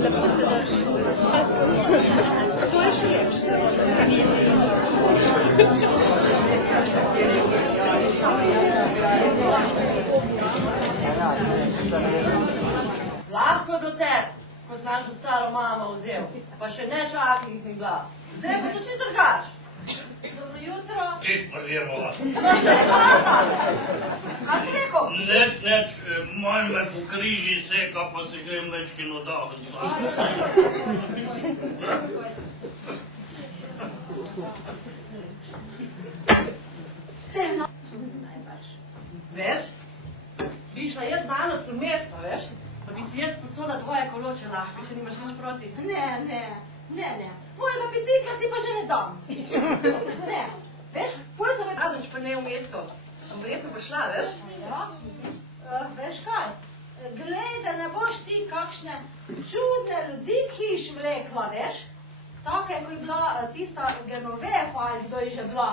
Lepo se drži. To je še lepše. Lahko je bilo tebi, ko znaš do staro mama vzel, pa še ne čakih ni bila. Zdaj pa to či drgaš. Dobro jutro. Ti prljevova. Kaj si rekel? Neč, manj me po križi seka, pa se grem večkino dahati. Veš, bi šla jaz danes v mesto, veš, pa bi si jaz posoda tvoje koloče lahko, še nimaš nič proti. Ne. Mojega pitika ti pa že ne dam. Ne. Veš, poj se me razenč pa ne v mesto. Sem verjetno pa šla, veš? Ja. Veš kaj? Glej, da ne boš ti kakšne čudne ljudi kiš vlekla, veš? Take, ko je bila tista Genovefa, ali kdo je že bila.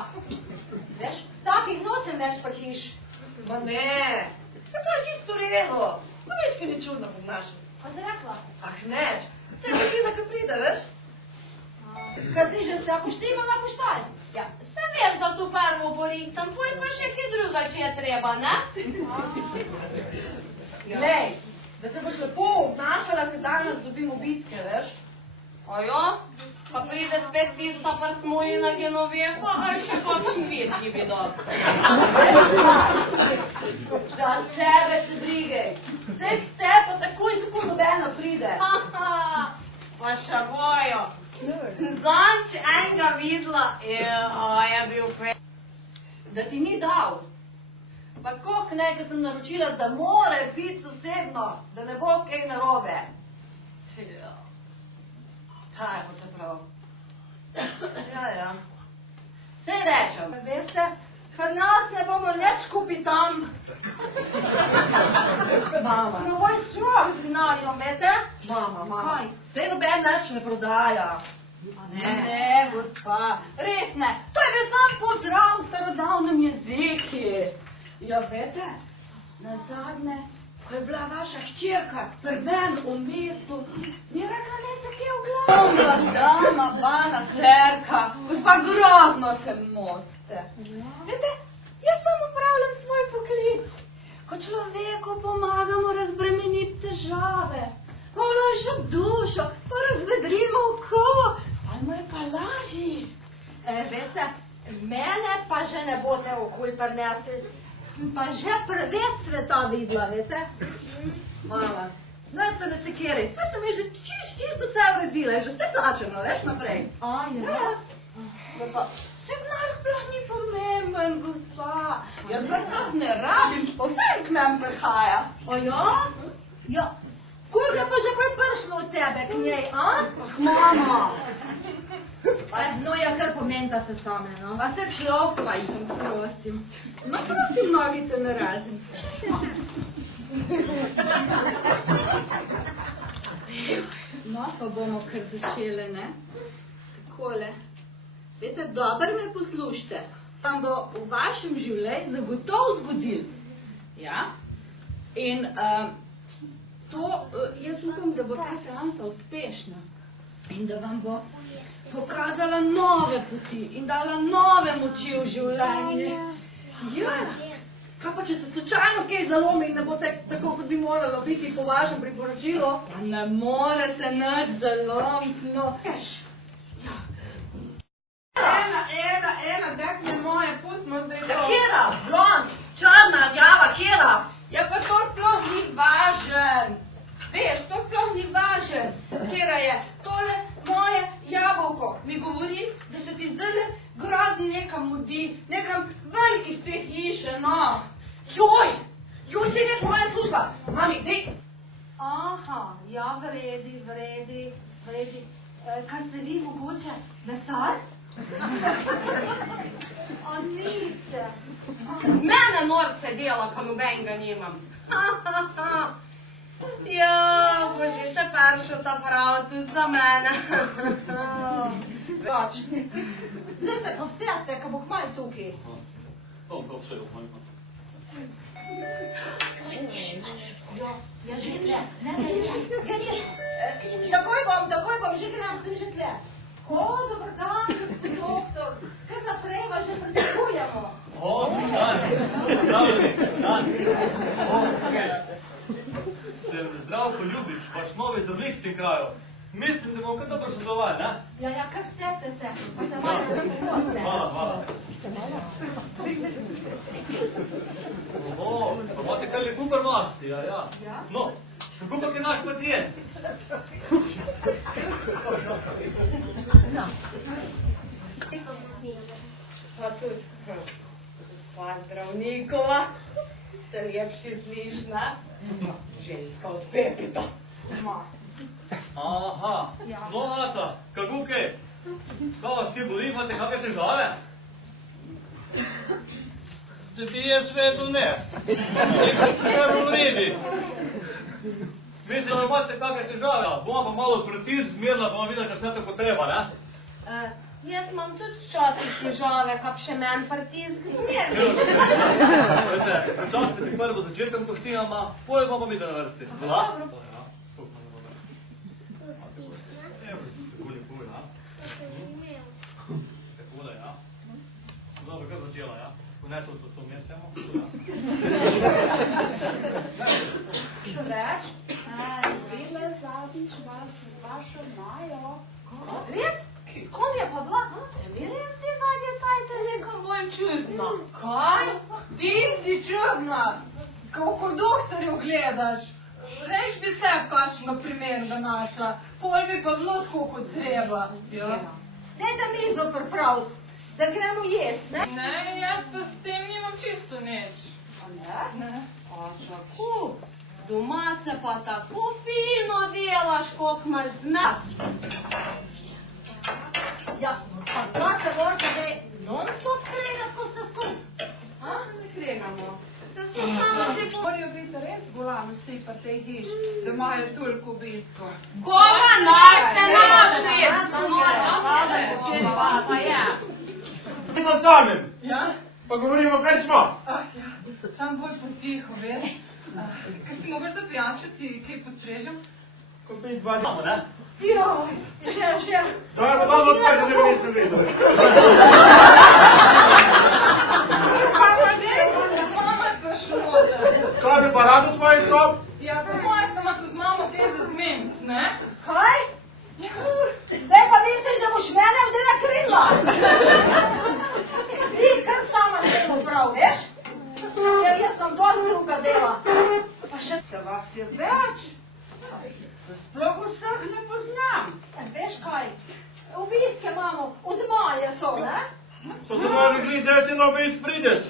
Veš, takih nočem več pa kiš. Ma ne, to je čisto redo. No veš, kaj ni čudno obnašam. Pa si rekla? Ah, neč, se je pride, ko pride, veš? Kaj ti že se poštiva na poštaj? Ja, se veš, da tu prvo porihtam, poj pa še kaj druga, če je treba, ne? Glej, da se boš lepo obnašala, ker danes dobim obiske, veš? Ajo, pa pride spet tista prsmojina Genovefa, a še kakšen večji bi dal. Za sebe se brigaj. Zdaj k tebi pa takoj tako nobena pride. Pa še bojo. Zanč enega videla, je bil fe... Da ti ni dal. Pa koliko nekaj sem naročila, da more piti osebno, da ne bo kaj narobe. Kaj bo te prav? Ja. Sej rečem. Veste, ker nas ne bomo leč kupi tam. Mama. Svoj svoj z vinarjem, veste? Mama. Kaj? Sej noben več ne prodaja. Ne, gospa, res ne. To je bil sam pozdrav v starodavnem jeziki. Ja, veste, nazadnje, ko je bila vaša hčerka pri meni v mestu, mi je rekla, ne se kje v glavu. Dama, bana, cerka, gospa, grozno se motite. Veste, jaz samo upravljam svoj poklic. Ko človeku pomagamo razbremeniti težave, pa vlaža dušo, pa razvedrimo oko, ali mu je pa lažji. Veste, mene pa že ne boste okoli prinesli. Pa že preveč sveta videla, veste? Mama, ne se ne sekiraj, sve sem je že čisto vse uredila, je že vse plačeno, veš naprej. Vse v nas sploh ni pomemben, gospa. Jaz ga sploh ne rabim, povsem k meni prihaja. Ja, koliko je pa že kaj prišlo od tebe k njej, a? Mama. No, ja, kar pomenta se same, no. A se človek pa jim, prosim. No, prosim, nogice na razen. No, pa bomo kar začele, ne? Takole. Veste, dobro me poslušajte. Vam bo v vašem življenju zagotovo zgodil. Ja? In jaz upam, da bo ta seansa uspešna. In da vam bo pokazala nove poti in dala nove moči v življenje. Ja, kaj pa če se slučajno kaj zalomi in ne bo tako, kot bi moralo biti po vašem priporočilu? Pa ne more se nič zalomiti, no. Ena, dekne moje putno zdaj to. Kjera, blond, črna, rjava, kjera? Ja, pa to sploh ni važen. Veš, to sploh ni važen. Kjera je, tole moje jabolko mi govori, da se ti zdaj grozno nekam mudi, nekam ven iz te hiše, no. Joj, se je moja služba. Mami, dej. Aha, ja, vredi. Kaj ste vi mogoče? Mesar? A niste. Mene norce dela, ka nobenega nimam. Ja, bo že še peršel ta prav tudi za mene. Pač. Zdaj se povsete, ka bo kmaj tukaj. Takoj bom, že gram, sem že tle. O, dober dan, gospod doktor. Kaj naprej vas že pričakujemo? O, dan. Ste zdrav poljubič, vaš novi zdravnik v tem kraju. Mislim, da bomo kar dobro sodelovali, ne? Ja, kar ste se, pa se malo ne pomoste. Hvala. Oho, pa imate kar lepo prmasti, ja. No, kako pa je naš pacijent? Pa tudi, pa zdravnikova, se lepši zliš, ne? Ženska od Pepita. Aha, no, Ata, kako kaj? Kaj vas kje boli, imate kakve težave? Da bi je svetu ne. Kar v redu. Mislim, da imate kakve težave, bomo pa malo pritisk zmerila, bomo videli, da vse tako treba, ne? Jaz imam tudi včasih težave, kap še men pritisk. Vete, počasite ti prvo začetkom kostinama, poje bomo mi da na vrsti. Dobro. Takole, ja. Dobro, kar začela, ja. Ne, to mesemo. Reč, videla zadnjič vašo Majo. Res? Kom je pa bila? Mi res ti zadnje cajte nekam bolj čudno. Kaj? Ti si čudna. Kako doktorju gledaš. Reč bi se v kakšnega primernega našla. Pol bi pa bilo tako kot treba. Daj da mizo pripraviti, da gremo jest, ne? Ne, jaz pa s tem nimam čisto nič. A ne? Ne. A šaku, doma se pa tako fino delaš, koliko imaš zmet. Jasno, pa da se vorka, da je non-stop krega, ko ste skup. Ne kregamo. Morajo biti res bolani vsi pa tej hiš, da imajo toliko obiskov. Koma najte našli? Pa ja. Mi nastavim, Ja? pa govorimo, kaj smo. Sam bolj potiho, veš. Kaj si mogoče da pijančati, kaj postrežem? Ko bi dva Imamo, ne? Že. To je dobro odpeti, da ga nisem videl. Mama je prišla noter. To bi pa rado tvoj izstop. Ja, po moje sem ako z mamo te zazmem, ne? Kaj? Zdaj pa misliš, da boš mene vdela krila? Ti kar sama ne bo prav, veš? Ker jaz sem dosti druga dela. Pa še se vas je več. Se sploh vseh ne poznam. Veš kaj? Obiske imamo, od maja so, ne? To se može gledati, da ti nobe izprideš.